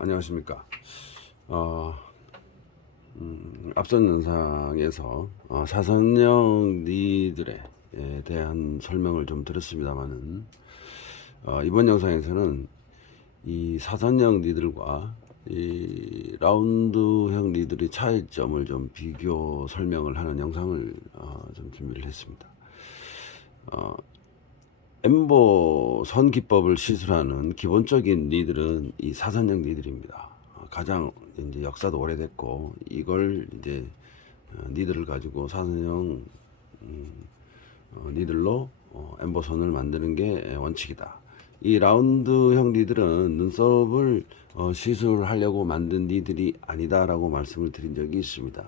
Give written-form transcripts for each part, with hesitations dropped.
안녕하십니까. 어, 앞선 영상에서 사선형 니들에 대한 설명을 좀 드렸습니다만은 이번 영상에서는 이 사선형 니들과 이 라운드형 니들의 차이점을 좀 비교 설명을 하는 영상을 좀 준비를 했습니다. 엠보 선 기법을 시술하는 기본적인 니들은 이 사선형 니들입니다. 가장 이제 역사도 오래됐고 이걸 이제 니들을 가지고 사선형 니들로 엠보 선을 만드는 게 원칙이다. 이 라운드형 니들은 눈썹을 시술하려고 만든 니들이 아니다라고 말씀을 드린 적이 있습니다.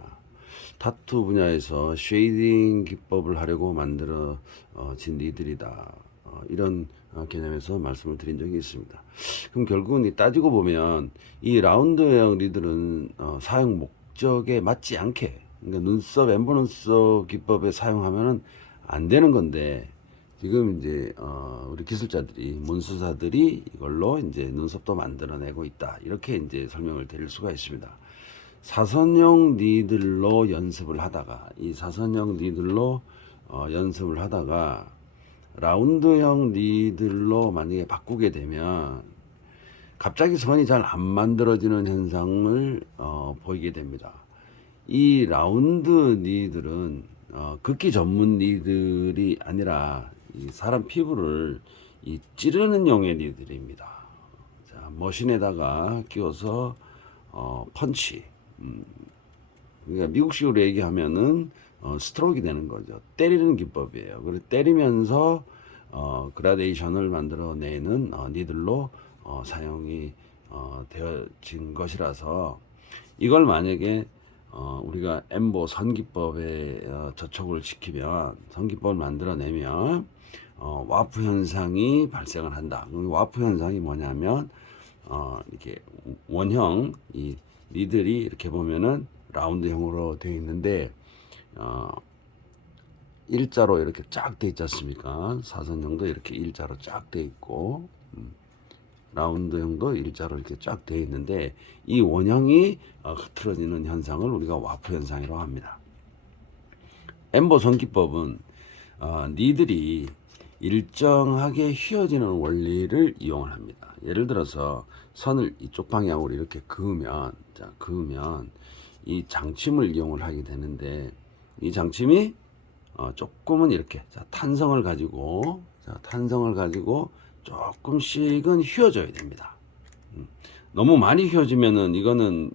타투 분야에서 쉐이딩 기법을 하려고 만들어진 니들이다. 이런 개념에서 말씀을 드린 적이 있습니다. 그럼 결국은 따지고 보면 이 라운드형 니들은 사용 목적에 맞지 않게, 그러니까 눈썹 엠보 눈썹 기법에 사용하면은 안 되는 건데, 지금 이제 우리 기술자들이 문수사들이 이걸로 이제 눈썹도 만들어내고 있다, 이렇게 이제 설명을 드릴 수가 있습니다. 사선형 니들로 연습을 하다가 이 사선형 니들로 연습을 하다가 라운드형 니들로 만약에 바꾸게 되면 갑자기 선이 잘 안 만들어지는 현상을 보이게 됩니다. 이 라운드 니들은 극기 전문 니들이 아니라 이 사람 피부를 찌르는 용의 니들입니다. 자, 머신에다가 끼워서 펀치, 그러니까 미국식으로 얘기하면은 스트로크가 되는 거죠. 때리는 기법이에요. 그래서 때리면서 그라데이션을 만들어내는 니들로 사용이 되어진 것이라서, 이걸 만약에 우리가 엠보 선기법에 저촉을 시키면, 선기법을 만들어내면 와프 현상이 발생을 한다. 와프 현상이 뭐냐면 이렇게 원형 이 니들이 이렇게 보면은 라운드형으로 되어 있는데 일자로 이렇게 쫙 돼 있지 않습니까? 사선형도 이렇게 일자로 쫙 돼 있고 라운드형도 일자로 이렇게 쫙 돼 있는데, 이 원형이 흐트러지는 현상을 우리가 와프 현상이라고 합니다. 엠보 선기법은 니들이 일정하게 휘어지는 원리를 이용을 합니다. 예를 들어서 선을 이쪽 방향으로 이렇게 그으면, 이 장침을 이용을 하게 되는데, 이 장침이 조금은 이렇게 탄성을 가지고 조금씩은 휘어져야 됩니다. 너무 많이 휘어지면은 이거는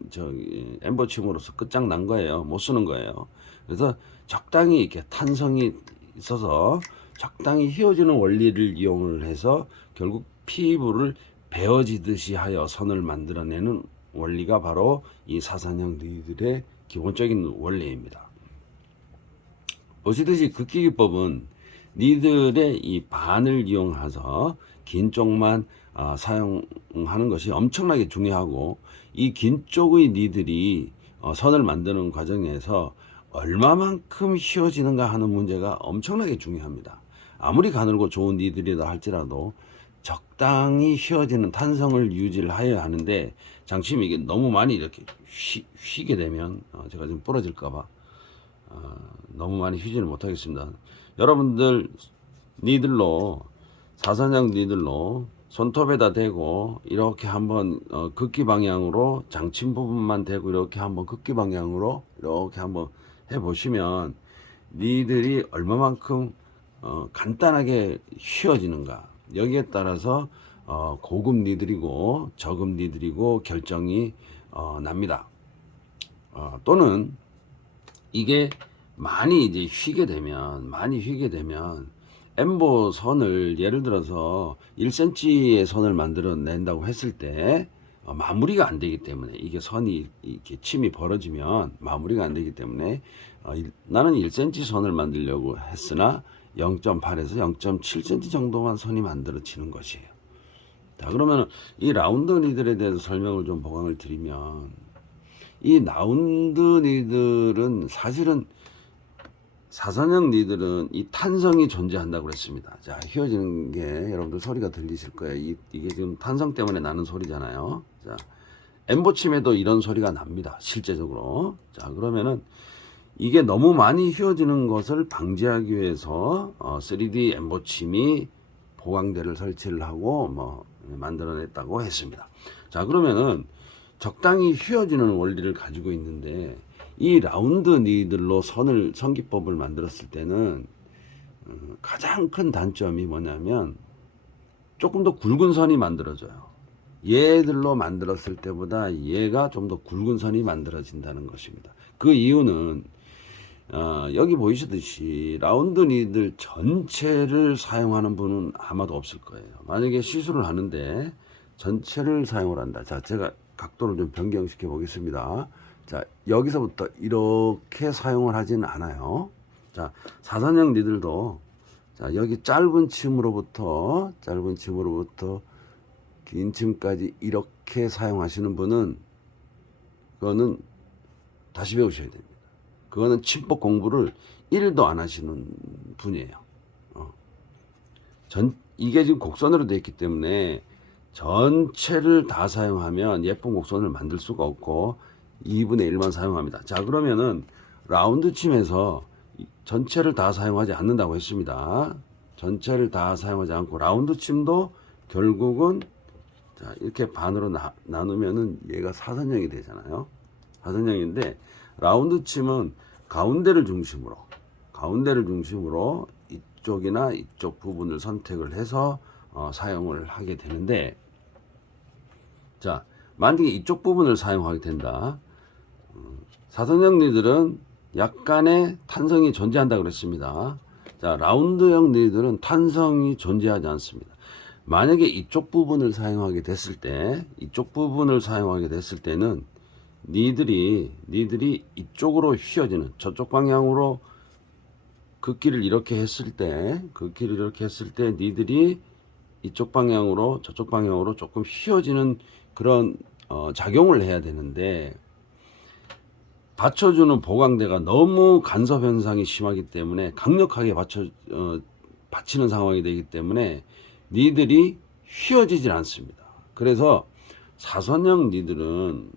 엠보침으로서 끝장난 거예요. 못 쓰는 거예요. 그래서 적당히 이렇게 탄성이 있어서 적당히 휘어지는 원리를 이용을 해서 결국 피부를 베어지듯이 하여 선을 만들어내는 원리가 바로 이 사선형 니들의 기본적인 원리입니다. 보시듯이 극기기법은 니들의 이 반을 이용해서 긴 쪽만 사용하는 것이 엄청나게 중요하고, 이 긴 쪽의 니들이 선을 만드는 과정에서 얼마만큼 휘어지는가 하는 문제가 엄청나게 중요합니다. 아무리 가늘고 좋은 니들이다 할지라도 적당히 휘어지는 탄성을 유지를 하여야 하는데, 장침이 이게 너무 많이 이렇게 휘게 되면 제가 지금 부러질까봐 너무 많이 휘지를 못하겠습니다. 여러분들 니들로, 사선형 니들로 손톱에다 대고 이렇게 한번 극기 방향으로 장침 부분만 대고 이렇게 한번 극기 방향으로 이렇게 한번 해보시면 니들이 얼마만큼 간단하게 휘어지는가, 여기에 따라서 고급 니들이고 저급 니들이고 결정이 납니다. 또는 이게 많이 이제 휘게 되면 엠보 선을, 예를 들어서 1cm의 선을 만들어 낸다고 했을 때 마무리가 안 되기 때문에, 이게 선이 이렇게 침이 벌어지면 마무리가 안 되기 때문에 나는 1cm 선을 만들려고 했으나 0.8에서 0.7cm 정도만 선이 만들어지는 것이에요. 자, 그러면 이 라운드 니들에 대해서 설명을 좀 보강을 드리면, 이 라운드 니들은 사실은, 사선형 니들은 이 탄성이 존재한다고 그랬습니다. 자, 휘어지는 게 여러분들 소리가 들리실 거예요. 이게 지금 탄성 때문에 나는 소리잖아요. 자, 엠보침에도 이런 소리가 납니다. 실제적으로. 자, 그러면은 이게 너무 많이 휘어지는 것을 방지하기 위해서 3D 엠보침이 보강대를 설치를 하고 뭐 만들어냈다고 했습니다. 자, 그러면은 적당히 휘어지는 원리를 가지고 있는데 이 라운드 니들로 선기법을 만들었을 때는 가장 큰 단점이 뭐냐면 조금 더 굵은 선이 만들어져요. 얘들로 만들었을 때보다 얘가 좀 더 굵은 선이 만들어진다는 것입니다. 그 이유는 여기 보이시듯이 라운드 니들 전체를 사용하는 분은 아마도 없을 거예요. 만약에 시술을 하는데 전체를 사용을 한다. 자, 제가 각도를 좀 변경시켜 보겠습니다. 자, 여기서부터 이렇게 사용을 하지는 않아요. 자, 사선형 니들도 자, 여기 짧은 침으로부터 긴 침까지 이렇게 사용하시는 분은 그거는 다시 배우셔야 됩니다. 그거는 침법 공부를 1도 안 하시는 분이에요. 이게 지금 곡선으로 되어 있기 때문에 전체를 다 사용하면 예쁜 곡선을 만들 수가 없고 2분의 1만 사용합니다. 자, 그러면은 라운드 침에서 전체를 다 사용하지 않는다고 했습니다. 전체를 다 사용하지 않고 라운드 침도 결국은 자, 이렇게 반으로 나누면은 얘가 사선형이 되잖아요. 사선형인데 라운드 침은 가운데를 중심으로 이쪽이나 이쪽 부분을 선택을 해서 사용을 하게 되는데, 자, 만약에 이쪽 부분을 사용하게 된다. 사선형 니들은 약간의 탄성이 존재한다고 그랬습니다. 자, 라운드형 니들은 탄성이 존재하지 않습니다. 만약에 이쪽 부분을 사용하게 됐을 때는 니들이 이쪽으로 휘어지는 저쪽 방향으로 긋기를 이렇게 했을 때 니들이 이쪽 방향으로 저쪽 방향으로 조금 휘어지는 그런 작용을 해야 되는데, 받쳐주는 보강대가 너무 간섭 현상이 심하기 때문에 강력하게 받치는 상황이 되기 때문에 니들이 휘어지질 않습니다. 그래서 사선형 니들은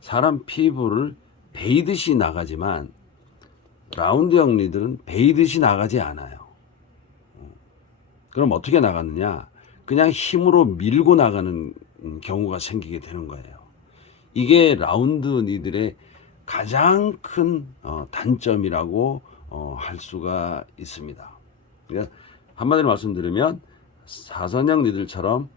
사람 피부를 베이듯이 나가지만 라운드형 니들은 베이듯이 나가지 않아요. 그럼 어떻게 나가느냐? 그냥 힘으로 밀고 나가는 경우가 생기게 되는 거예요. 이게 라운드 니들의 가장 큰 단점이라고 할 수가 있습니다. 그러니까 한마디로 말씀드리면 사선형 니들처럼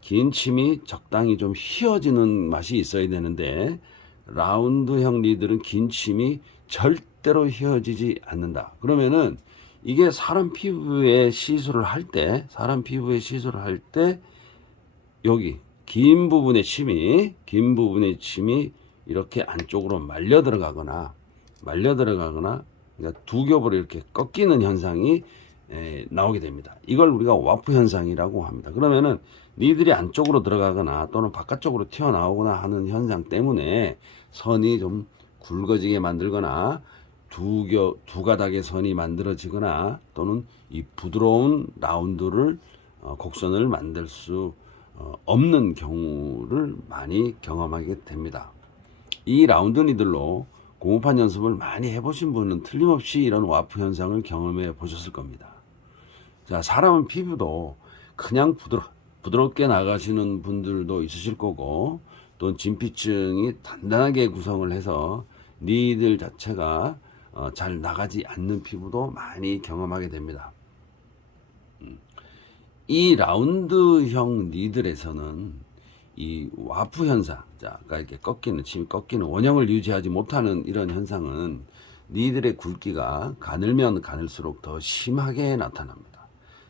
긴 침이 적당히 좀 휘어지는 맛이 있어야 되는데 라운드형 니들은 긴 침이 절대로 휘어지지 않는다. 그러면은 이게 사람 피부에 시술을 할 때 여기 긴 부분의 침이 이렇게 안쪽으로 말려 들어가거나 그러니까 두 겹으로 이렇게 꺾이는 현상이 나오게 됩니다. 이걸 우리가 와프 현상이라고 합니다. 그러면은 니들이 안쪽으로 들어가거나 또는 바깥쪽으로 튀어나오거나 하는 현상 때문에 선이 좀 굵어지게 만들거나 두 가닥의 선이 만들어지거나 또는 이 부드러운 라운드를 곡선을 만들 수 없는 경우를 많이 경험하게 됩니다. 이 라운드 니들로 고무판 연습을 많이 해보신 분은 틀림없이 이런 와프 현상을 경험해 보셨을 겁니다. 자, 사람은 피부도 그냥 부드럽게 나가시는 분들도 있으실 거고, 또 진피층이 단단하게 구성을 해서 니들 자체가 잘 나가지 않는 피부도 많이 경험하게 됩니다. 이 라운드형 니들에서는 이 와프 현상, 자, 아까 이렇게 침이 꺾이는 원형을 유지하지 못하는 이런 현상은 니들의 굵기가 가늘면 가늘수록 더 심하게 나타납니다.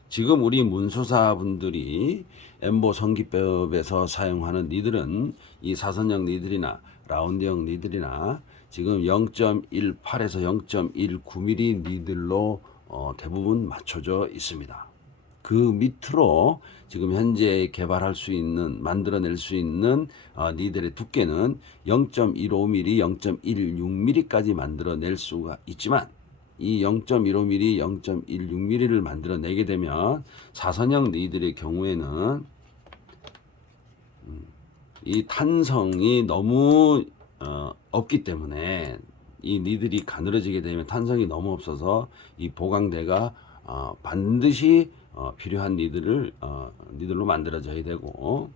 지금 우리 문수사분들이 엠보 선기법에서 사용하는 니들은 이 사선형 니들이나 라운드형 니들이나 지금 0.18에서 0.19mm 니들로 대부분 맞춰져 있습니다. 그 밑으로 지금 현재 만들어낼 수 있는 니들의 두께는 0.15mm, 0.16mm까지 만들어낼 수가 있지만 이 0.15mm, 0.16mm를 만들어내게 되면 사선형 니들의 경우에는 이 탄성이 너무 없기 때문에 이 니들이 가늘어지게 되면 탄성이 너무 없어서 이 보강대가 반드시 필요한 니들로 만들어져야 되고,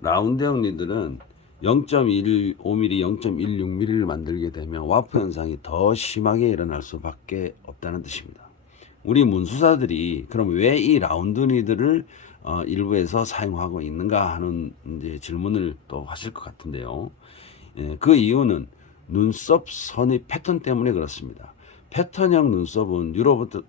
라운드형 니들은 0.15mm, 0.16mm를 만들게 되면 와프 현상이 더 심하게 일어날 수밖에 없다는 뜻입니다. 우리 문수사들이 그럼 왜 이 라운드 니들을 일부에서 사용하고 있는가 하는 이제 질문을 또 하실 것 같은데요. 예, 그 이유는 눈썹 선의 패턴 때문에 그렇습니다. 패턴형 눈썹은 유럽부터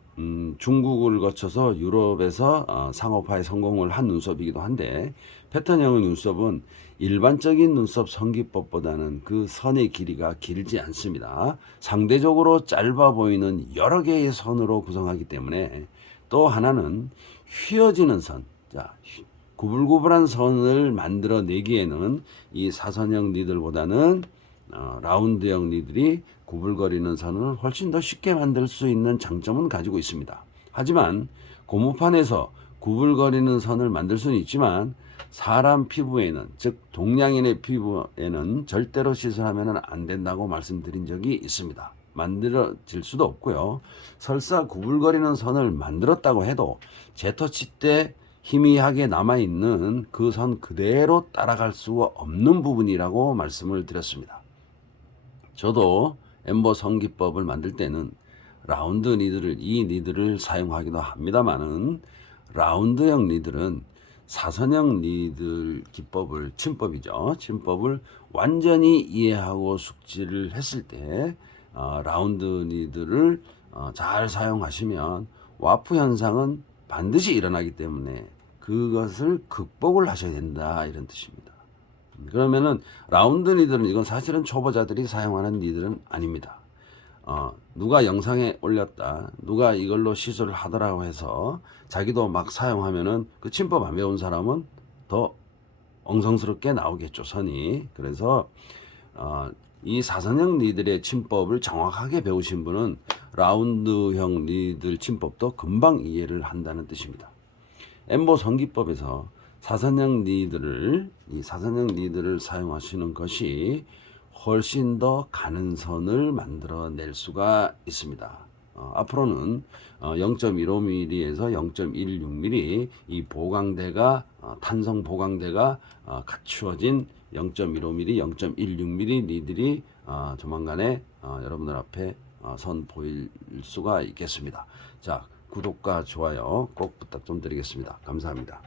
중국을 거쳐서 유럽에서 상업화에 성공을 한 눈썹이기도 한데, 패턴형 눈썹은 일반적인 눈썹 성기법보다는 그 선의 길이가 길지 않습니다. 상대적으로 짧아 보이는 여러 개의 선으로 구성하기 때문에, 또 하나는 휘어지는 선, 자, 구불구불한 선을 만들어내기에는 이 사선형 니들보다는 라운드형 니들이 구불거리는 선을 훨씬 더 쉽게 만들 수 있는 장점은 가지고 있습니다. 하지만 고무판에서 구불거리는 선을 만들 수는 있지만 사람 피부에는, 즉 동양인의 피부에는 절대로 시술하면 안 된다고 말씀드린 적이 있습니다. 만들어질 수도 없고요. 설사 구불거리는 선을 만들었다고 해도 재터치 때 희미하게 남아있는 그 선 그대로 따라갈 수가 없는 부분이라고 말씀을 드렸습니다. 저도 엠보 성기법을 만들 때는 라운드 니들을, 이 니들을 사용하기도 합니다만은, 라운드형 니들은 사선형 니들 기법을, 침법을 완전히 이해하고 숙지를 했을 때 라운드 니들을 잘 사용하시면 와프 현상은 반드시 일어나기 때문에 그것을 극복을 하셔야 된다, 이런 뜻입니다. 그러면은 라운드 니들은, 이건 사실은 초보자들이 사용하는 니들은 아닙니다. 누가 영상에 올렸다, 누가 이걸로 시술을 하더라고 해서 자기도 막 사용하면은 그 침법 안 배운 사람은 더 엉성스럽게 나오겠죠, 선이. 그래서 이 사선형 니들의 침법을 정확하게 배우신 분은 라운드형 니들 침법도 금방 이해를 한다는 뜻입니다. 엠보 성기법에서 사선형 니들을 사용하시는 것이 훨씬 더 가는 선을 만들어낼 수가 있습니다. 앞으로는 0.15mm에서 0.16mm 이 보강대가, 탄성 보강대가 갖추어진 0.15mm, 0.16mm 니들이 조만간에 여러분들 앞에 선보일 수가 있겠습니다. 자, 구독과 좋아요 꼭 부탁 좀 드리겠습니다. 감사합니다.